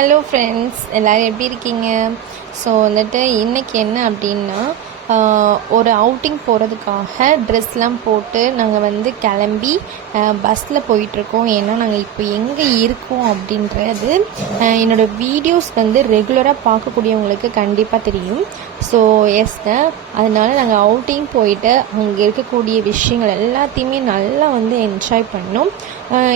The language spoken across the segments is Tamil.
ஹலோ ஃப்ரெண்ட்ஸ், எல்லோரும் எப்படி இருக்கீங்க? ஸோ வந்துட்டு இன்றைக்கி என்ன அப்படின்னா, ஒரு அவுட்டிங் போகிறதுக்காக ட்ரெஸ்லாம் போட்டு நாங்கள் வந்து கிளம்பி பஸ்ஸில் போயிட்டுருக்கோம். ஏன்னா நாங்கள் இப்போ எங்கே இருக்கோம் அப்படின்றது என்னோடய வீடியோஸ் வந்து ரெகுலராக பார்க்கக்கூடியவங்களுக்கு கண்டிப்பாக தெரியும். ஸோ எஸ்ங்க, அதனால் நாங்கள் அவுட்டிங் போயிட்டு அங்கே இருக்கக்கூடிய விஷயங்கள் எல்லாத்தையுமே நல்லா வந்து என்ஜாய் பண்ணோம்.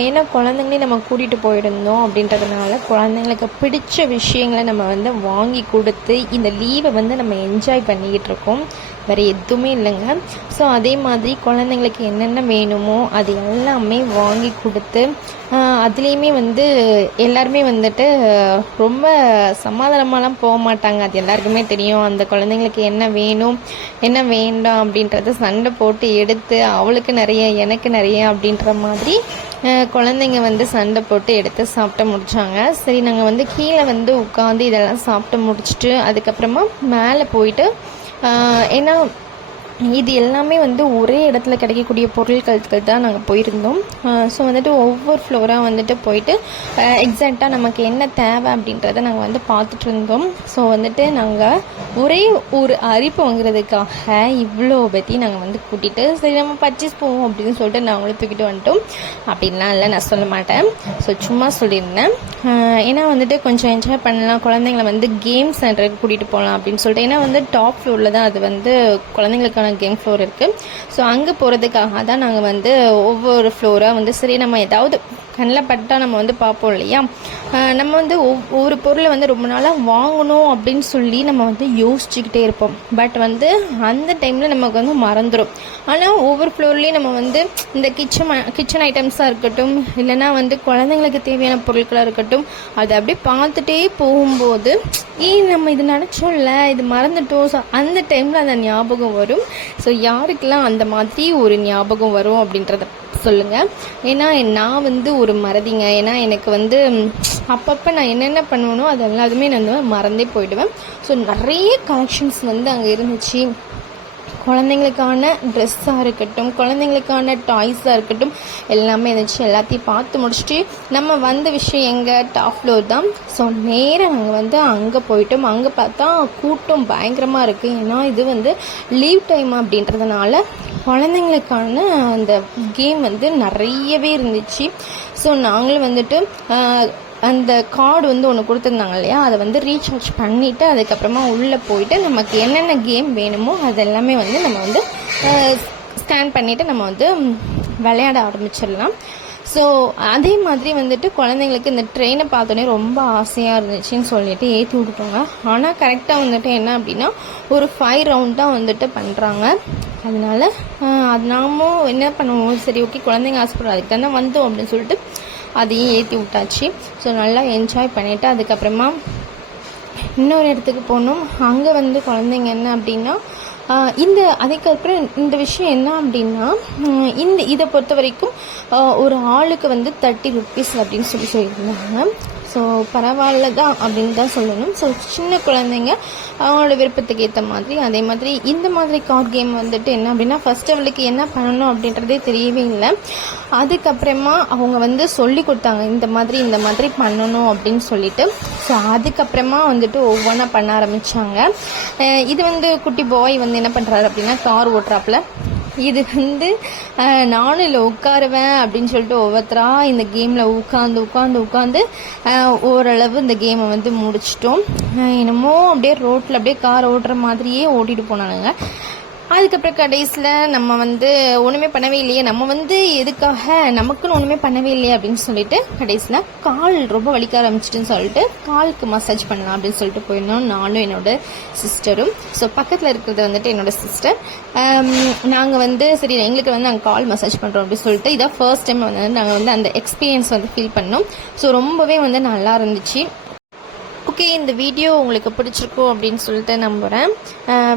ஏன்னா குழந்தைங்களே நம்ம கூட்டிகிட்டு போயிருந்தோம் அப்படின்றதுனால குழந்தைங்களுக்கு பிடிச்ச விஷயங்களை நம்ம வந்து வாங்கி கொடுத்து இந்த லீவை வந்து நம்ம என்ஜாய் பண்ணிக்கிட்டு இருக்கோம். வேறு எதுவுமே இல்லைங்க. ஸோ அதே மாதிரி குழந்தைங்களுக்கு என்னென்ன வேணுமோ அது எல்லாமே வாங்கி கொடுத்து அதுலேயுமே வந்து எல்லாருமே வந்துட்டு ரொம்ப சமாதானமாலாம் போக மாட்டாங்க. அது எல்லாருக்குமே தெரியும். அந்த குழந்தைங்களுக்கு என்ன வேணும் என்ன வேண்டாம் அப்படின்றத சண்டை போட்டு எடுத்து அவளுக்கு நிறைய எனக்கு நிறைய அப்படின்ற மாதிரி குழந்தைங்க வந்து சண்டை போட்டு எடுத்து சாப்பிட்டு முடித்தாங்க. சரி, நாங்கள் வந்து கீழே வந்து உட்காந்து இதெல்லாம் சாப்பிட்டு முடிச்சுட்டு அதுக்கப்புறமா மேலே போயிட்டு ஏன்னா இது எல்லாமே வந்து ஒரே இடத்துல கிடைக்கக்கூடிய பொருட்கள் தான் நாங்கள் போயிருந்தோம். ஸோ வந்துட்டு ஒவ்வொரு ஃப்ளோராக வந்துட்டு போயிட்டு எக்ஸாக்டாக நமக்கு என்ன தேவை அப்படின்றத நாங்கள் வந்து பார்த்துட்டு இருந்தோம். ஸோ வந்துட்டு நாங்கள் ஒரே ஒரு அரிப்பு வாங்குறதுக்காக இவ்வளோ பற்றி நாங்கள் வந்து கூட்டிகிட்டு சரி நம்ம பர்ச்சேஸ் போவோம் அப்படின்னு சொல்லிட்டு நாங்களும் தூக்கிட்டு வந்துட்டோம். அப்படின்லாம் இல்லை, நான் சொல்ல மாட்டேன். ஸோ சும்மா சொல்லியிருந்தேன். ஏன்னா வந்துட்டு கொஞ்சம் என்ஜாய் பண்ணலாம், குழந்தைங்களை வந்து கேம்ஸ் சென்டருக்கு கூட்டிகிட்டு போகலாம் அப்படின்னு சொல்லிட்டு. ஏன்னா வந்து டாப் ஃப்ளோரில் தான் அது வந்து குழந்தைங்களுக்கு கேம் ஃப்ளோர் இருக்குது. ஸோ அங்கே போகிறதுக்காக தான் நாங்கள் வந்து ஒவ்வொரு ஃப்ளோராக வந்து சரி நம்ம ஏதாவது கண்ணில் பட்டால் நம்ம வந்து பார்ப்போம் இல்லையா. நம்ம வந்து ஒவ்வொரு பொருளை வந்து ரொம்ப நாளாக வாங்கணும் அப்படின்னு சொல்லி நம்ம வந்து யோசிச்சுக்கிட்டே இருப்போம். பட் வந்து அந்த டைமில் நமக்கு வந்து மறந்துடும். ஆனால் ஒவ்வொரு ஃப்ளோர்லேயும் நம்ம வந்து இந்த கிச்சன் ஐட்டம்ஸாக இருக்கட்டும், இல்லைனா வந்து குழந்தைங்களுக்கு தேவையான பொருட்களாக இருக்கட்டும், அதை அப்படியே பார்த்துட்டே போகும்போது நம்ம இது நினச்சோம்ல, இது மறந்துட்டோம். ஸோ அந்த டைமில் அந்த ஞாபகம் வரும். ஸோ யாருக்கெல்லாம் அந்த மாதிரி ஒரு ஞாபகம் வரும் அப்படின்றத சொல்லுங்கள். ஏன்னா நான் வந்து ஒரு மறதிங்க. ஏன்னா எனக்கு வந்து அப்பப்போ நான் என்னென்ன பண்ணுவேனோ அது எல்லாத்துமே நான் வந்து மறந்தே போயிடுவேன். ஸோ நிறைய கலெக்ஷன்ஸ் வந்து அங்கே இருந்துச்சு. குழந்தைங்களுக்கான ட்ரெஸ்ஸாக இருக்கட்டும், குழந்தைங்களுக்கான டாய்ஸாக இருக்கட்டும், எல்லாமே இருந்துச்சு. எல்லாத்தையும் பார்த்து முடிச்சுட்டு நம்ம வந்த விஷயம் எங்கள் டாப் ஃப்ளோர் தான். ஸோ நேராக நாங்கள் வந்து அங்கே போயிட்டோம். அங்கே பார்த்தா கூட்டம் பயங்கரமாக இருக்குது. ஏன்னா இது வந்து லீவ் டைம் அப்படின்றதுனால குழந்தைங்களுக்கான அந்த கேம் வந்து நிறையவே இருந்துச்சு. ஸோ நாங்களும் வந்துட்டு அந்த கார்டு வந்து ஒன்று கொடுத்துருந்தாங்க இல்லையா, அதை வந்து ரீசார்ஜ் பண்ணிவிட்டு அதுக்கப்புறமா உள்ளே போயிட்டு நமக்கு என்னென்ன கேம் வேணுமோ அதெல்லாமே வந்து நம்ம வந்து ஸ்கேன் பண்ணிவிட்டு நம்ம வந்து விளையாட ஆரம்பிச்சிடலாம். ஸோ அதே மாதிரி வந்துட்டு குழந்தைங்களுக்கு இந்த ட்ரெயினை பார்த்தோன்னே ரொம்ப ஆசையாக இருந்துச்சுன்னு சொல்லிட்டு ஏற்றி விட்டுட்டோங்க. ஆனால் கரெக்டாக வந்துட்டு என்ன அப்படின்னா ஒரு 5 ரவுண்ட் தான் வந்துட்டு பண்ணுறாங்க. அதனால் அது நாமும் என்ன பண்ணுவோம், சரி ஓகே குழந்தைங்க ஆசைப்படுறோம் அதுக்கு தானே வந்தோம் அப்படின்னு சொல்லிட்டு அதையும் ஏற்றி விட்டாச்சு. ஸோ நல்லா என்ஜாய் பண்ணிவிட்டு அதுக்கப்புறமா இன்னொரு இடத்துக்கு போனோம். அங்கே வந்து குழந்தைங்க என்ன அப்படின்னா அதுக்கப்புறம் இந்த விஷயம் என்ன அப்படின்னா இதை பொறுத்த வரைக்கும் ஒரு ஆளுக்கு வந்து 30 rupees அப்படின்னு சொல்லியிருந்தாங்க. ஸோ பரவாயில்ல தான் அப்படின்னு தான் சொல்லணும். ஸோ சின்ன குழந்தைங்க அவங்களோட விருப்பத்துக்கு ஏற்ற மாதிரி அதே மாதிரி இந்த மாதிரி கார்ட் கேம் வந்துட்டு என்ன அப்படின்னா ஃபர்ஸ்ட் அவளுக்கு என்ன பண்ணணும் அப்படின்றதே தெரியவே இல்லை. அதுக்கப்புறமா அவங்க வந்து சொல்லி கொடுத்தாங்க இந்த மாதிரி பண்ணணும் அப்படின்னு சொல்லிட்டு. ஸோ அதுக்கப்புறமா வந்துட்டு ஒவ்வொன்றா பண்ண ஆரம்பித்தாங்க. இது வந்து குட்டி பாய் வந்து என்ன பண்ணுறாரு அப்படின்னா கார் ஓட்டுறாப்புல. இது வந்து நானும் இல்லை உட்காருவேன் அப்படின்னு சொல்லிட்டு ஒவ்வொருத்தரா இந்த கேமில் உட்காந்து ஓரளவு இந்த கேமை வந்து முடிச்சிட்டோம். என்னமோ அப்படியே ரோட்டில் அப்படியே கார் ஓட்டுற மாதிரியே ஓட்டிகிட்டு போனானுங்க. அதுக்கப்புறம் கடைசியில் நம்ம வந்து ஒன்றுமே பண்ணவே இல்லையே, நம்ம வந்து எதுக்காக நமக்குன்னு ஒன்றுமே பண்ணவே இல்லையே அப்படின்னு சொல்லிட்டு கடைசியில் கால் ரொம்ப வலிக்க ஆரம்பிச்சிட்டுன்னு சொல்லிட்டு காலுக்கு மசாஜ் பண்ணலாம் அப்படின்னு சொல்லிட்டு போயிருந்தோம் நானும் என்னோட சிஸ்டரும். ஸோ பக்கத்தில் இருக்கிறது வந்துட்டு என்னோட சிஸ்டர். நாங்கள் வந்து சரி எங்களுக்கு வந்து நாங்கள் கால் மசாஜ் பண்ணுறோம் அப்படின்னு சொல்லிட்டு இதான் ஃபர்ஸ்ட் டைம் வந்து நாங்கள் வந்து அந்த எக்ஸ்பீரியன்ஸ் வந்து ஃபீல் பண்ணோம். ஸோ ரொம்பவே வந்து நல்லா இருந்துச்சு. ஓகே, இந்த வீடியோ உங்களுக்கு பிடிச்சிருக்கும் அப்படின்னு சொல்லிட்டு நம்புகிறேன்.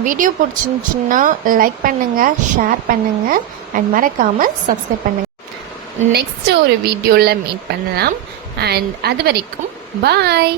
வீடியோ பிடிச்சிருந்துச்சுன்னா லைக் பண்ணுங்கள், ஷேர் பண்ணுங்கள் அண்ட் மறக்காமல் சப்ஸ்கிரைப் பண்ணுங்கள். நெக்ஸ்ட் ஒரு வீடியோவில் மீட் பண்ணலாம். அண்ட் அது வரைக்கும் பாய்.